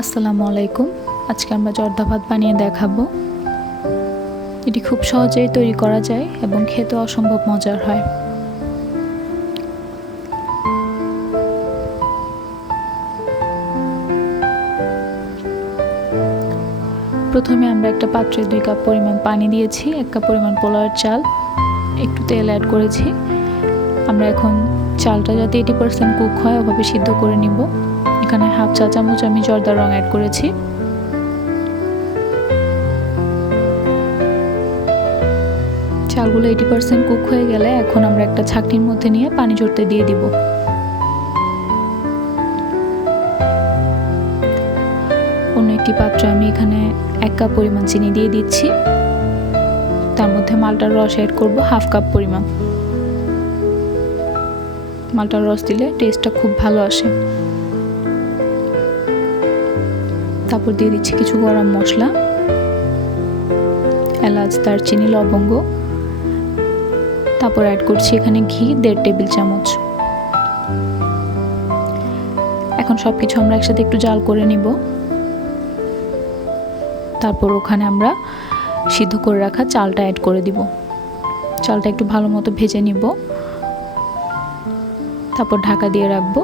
আসসালামু আলাইকুম। আজকে আমরা জর্দা ভাত বানিয়ে দেখাবো। এটি খুব সহজেই তৈরি করা যায় এবং খেতে অসম্ভব মজার হয়। প্রথমে আমরা একটা পাত্রে 2 কাপ পরিমাণ পানি দিয়েছি, 1 কাপ পরিমাণ পোলাওয়ের চাল, একটু তেল অ্যাড করেছি। আমরা এখন চালটা যাতে 80% কুক হয় ওভাবে সিদ্ধ করে নিব। এখানে হাফ চা চামচ আমি জর্দার রং অ্যাড করেছি। চালগুলো 80% কুক হয়ে গেলে এখন আমরা একটা ছাঁকনির মধ্যে নিয়ে পানি ঝরতে দিয়ে দিব। অন্য একটি পাত্রে আমি এখানে 1 কাপ পরিমাণ চিনি দিয়ে দিচ্ছি। তার মধ্যে মালটার রস অ্যাড করব হাফ কাপ পরিমাণ। মালটার রস দিলে টেস্টটা খুব ভালো আসে। তারপর দিয়ে দিচ্ছি কিছু গরম মশলা, এলাচ, দারচিনি, লবঙ্গ। তারপর অ্যাড করছি এখানে ঘি 1.5 টেবিল চামচ। এখন সব কিছু আমরা একসাথে একটু জাল করে নিব। তারপর ওখানে আমরা সিদ্ধ করে রাখা চালটা অ্যাড করে দিব। চালটা একটু ভালো মতো ভেজে নিব, তারপর ঢাকা দিয়ে রাখবো।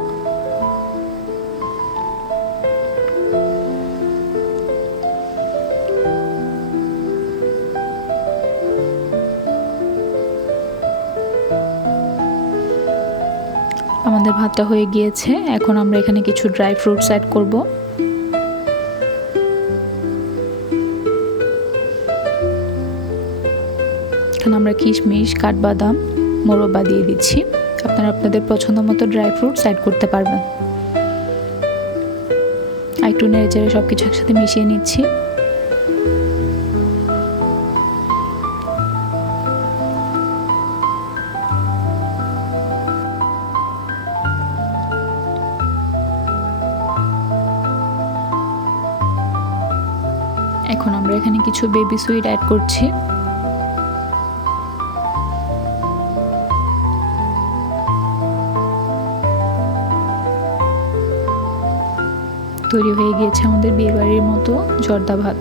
আমাদের ভাতটা হয়ে গিয়েছে। এখন আমরা এখানে কিছু ড্রাই ফ্রুটস অ্যাড করব। এখানে আমরা কিশমিশ, কাঠবাদাম, মোরব্বা দিয়ে দিচ্ছি। আপনারা আপনাদের পছন্দ মতো ড্রাই ফ্রুটস অ্যাড করতে পারবেন। একটু নেড়ে চেড়ে সব কিছু একসাথে মিশিয়ে নিচ্ছি। এখন আমরা এখানে কিছু বেবি সুইট অ্যাড করছি। তৈরি হয়ে গিয়েছে আমাদের বিয়েবাড়ির মতো জর্দা ভাত।